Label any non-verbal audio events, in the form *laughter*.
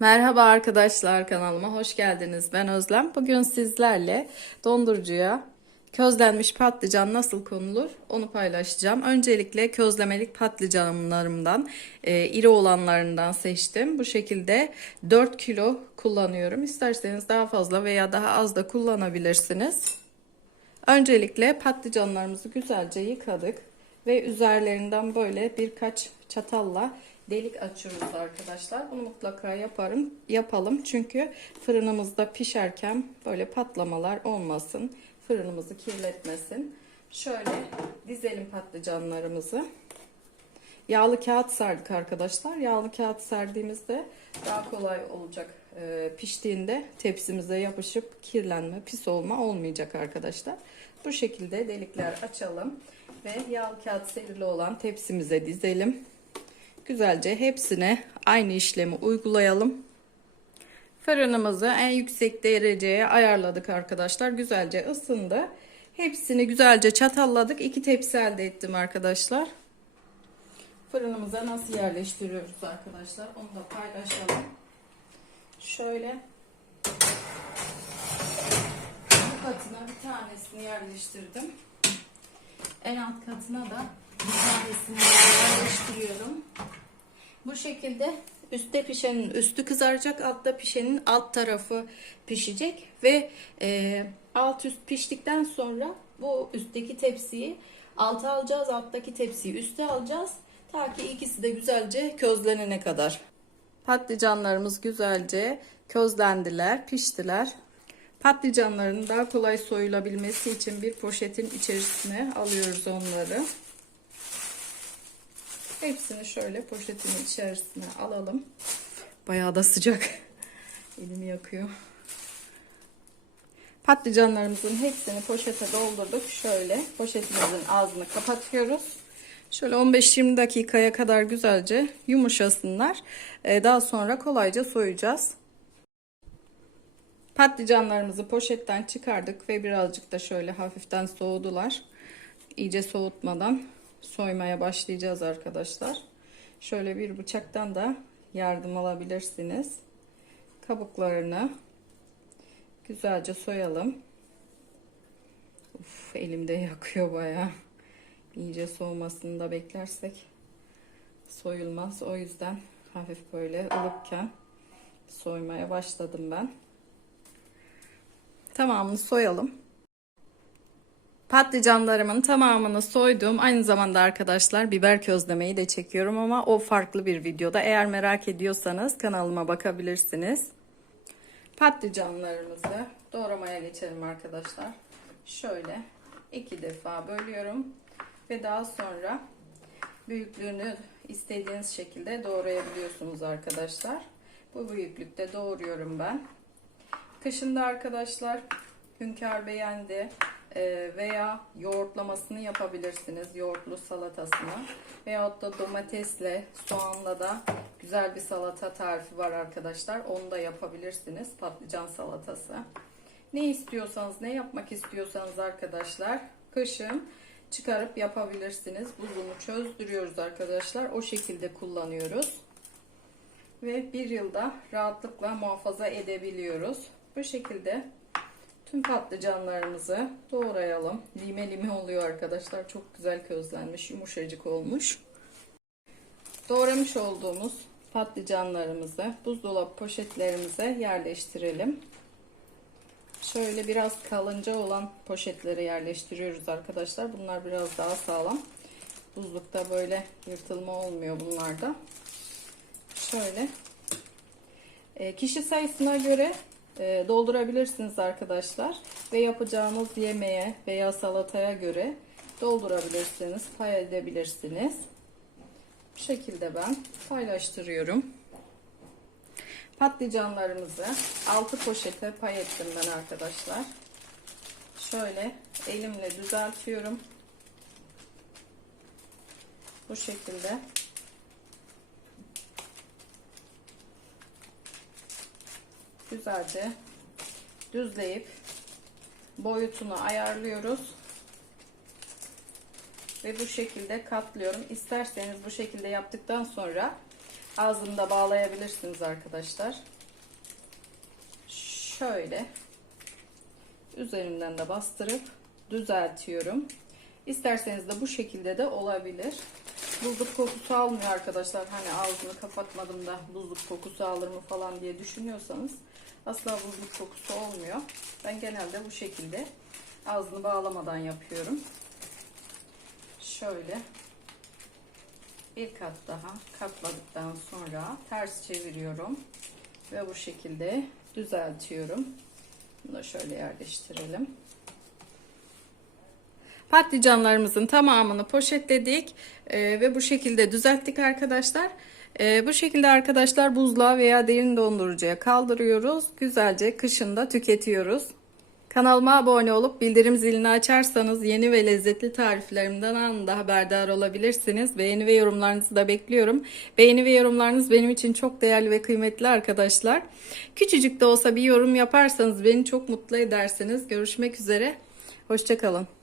Merhaba arkadaşlar kanalıma hoş geldiniz. Ben Özlem. Bugün sizlerle dondurucuya közlenmiş patlıcan nasıl konulur onu paylaşacağım. Öncelikle közlemelik patlıcanlarımdan e, iri olanlarından seçtim. Bu şekilde 4 kilo kullanıyorum. İsterseniz daha fazla veya daha az da kullanabilirsiniz. Öncelikle patlıcanlarımızı güzelce yıkadık ve üzerlerinden böyle birkaç çatalla delik açıyoruz arkadaşlar. Bunu mutlaka yaparım, yapalım. Çünkü fırınımızda pişerken böyle patlamalar olmasın. Fırınımızı kirletmesin. Şöyle dizelim patlıcanlarımızı. Yağlı kağıt serdik arkadaşlar. Yağlı kağıt serdiğimizde daha kolay olacak. Ee, piştiğinde tepsimize yapışıp kirlenme, pis olma olmayacak arkadaşlar. Bu şekilde delikler açalım ve yağlı kağıt serili olan tepsimize dizelim. Güzelce hepsine aynı işlemi uygulayalım. Fırınımızı en yüksek dereceye ayarladık arkadaşlar. Güzelce ısındı. Hepsini güzelce çatalladık. İki tepsi elde ettim arkadaşlar. Fırınımıza nasıl yerleştiriyoruz arkadaşlar? Onu da paylaşalım. Şöyle bu katına bir tanesini yerleştirdim. En alt katına da bir tanesini yerleştiriyorum. Bu şekilde üstte pişenin üstü kızaracak, altta pişenin alt tarafı pişecek ve e, alt üst piştikten sonra bu üstteki tepsiyi alta alacağız, alttaki tepsiyi üste alacağız. Ta ki ikisi de güzelce közlenene kadar. Patlıcanlarımız güzelce közlendiler, piştiler. Patlıcanların daha kolay soyulabilmesi için bir poşetin içerisine alıyoruz onları. Hepsini şöyle poşetin içerisine alalım. Bayağı da sıcak. *laughs* Elimi yakıyor. Patlıcanlarımızın hepsini poşete doldurduk. Şöyle poşetimizin ağzını kapatıyoruz. Şöyle 15-20 dakikaya kadar güzelce yumuşasınlar. Ee, daha sonra kolayca soyacağız. Patlıcanlarımızı poşetten çıkardık ve birazcık da şöyle hafiften soğudular. İyice soğutmadan soymaya başlayacağız arkadaşlar. Şöyle bir bıçaktan da yardım alabilirsiniz. Kabuklarını güzelce soyalım. Uf, elimde yakıyor baya. İyice soğumasını da beklersek soyulmaz. O yüzden hafif böyle ılıkken soymaya başladım ben. Tamamını soyalım. Patlıcanlarımın tamamını soydum. Aynı zamanda arkadaşlar biber közlemeyi de çekiyorum ama o farklı bir videoda. Eğer merak ediyorsanız kanalıma bakabilirsiniz. Patlıcanlarımızı doğramaya geçelim arkadaşlar. Şöyle iki defa bölüyorum ve daha sonra büyüklüğünü istediğiniz şekilde doğrayabiliyorsunuz arkadaşlar. Bu büyüklükte doğruyorum ben. Kışında arkadaşlar Hünkar beğendi veya yoğurtlamasını yapabilirsiniz. Yoğurtlu salatasını. Veyahut da domatesle, soğanla da güzel bir salata tarifi var arkadaşlar. Onu da yapabilirsiniz. Patlıcan salatası. Ne istiyorsanız, ne yapmak istiyorsanız arkadaşlar kışın çıkarıp yapabilirsiniz. Buzunu çözdürüyoruz arkadaşlar. O şekilde kullanıyoruz. Ve bir yılda rahatlıkla muhafaza edebiliyoruz. Bu şekilde tüm patlıcanlarımızı doğrayalım. Lime lime oluyor arkadaşlar. Çok güzel közlenmiş, yumuşacık olmuş. Doğramış olduğumuz patlıcanlarımızı buzdolabı poşetlerimize yerleştirelim. Şöyle biraz kalınca olan poşetlere yerleştiriyoruz arkadaşlar. Bunlar biraz daha sağlam. Buzlukta böyle yırtılma olmuyor bunlarda. Şöyle. E, kişi sayısına göre doldurabilirsiniz arkadaşlar. Ve yapacağınız yemeğe veya salataya göre doldurabilirsiniz, pay edebilirsiniz. Bu şekilde ben paylaştırıyorum. Patlıcanlarımızı 6 poşete pay ettim ben arkadaşlar. Şöyle elimle düzeltiyorum. Bu şekilde. Güzelce düzleyip boyutunu ayarlıyoruz. Ve bu şekilde katlıyorum. İsterseniz bu şekilde yaptıktan sonra Ağzını da bağlayabilirsiniz arkadaşlar. Şöyle üzerinden de bastırıp düzeltiyorum. İsterseniz de bu şekilde de olabilir. Buzluk kokusu almıyor arkadaşlar. Hani ağzını kapatmadım da buzluk kokusu alır mı falan diye düşünüyorsanız asla buzluk kokusu olmuyor. Ben genelde bu şekilde ağzını bağlamadan yapıyorum. Şöyle bir kat daha katladıktan sonra ters çeviriyorum ve bu şekilde düzeltiyorum. Bunu da şöyle yerleştirelim. Patlıcanlarımızın tamamını poşetledik ve bu şekilde düzelttik arkadaşlar. E, bu şekilde arkadaşlar buzluğa veya derin dondurucuya kaldırıyoruz. Güzelce kışında tüketiyoruz. Kanalıma abone olup bildirim zilini açarsanız yeni ve lezzetli tariflerimden anında haberdar olabilirsiniz. Beğeni ve yorumlarınızı da bekliyorum. Beğeni ve yorumlarınız benim için çok değerli ve kıymetli arkadaşlar. Küçücük de olsa bir yorum yaparsanız beni çok mutlu edersiniz. Görüşmek üzere. Hoşçakalın.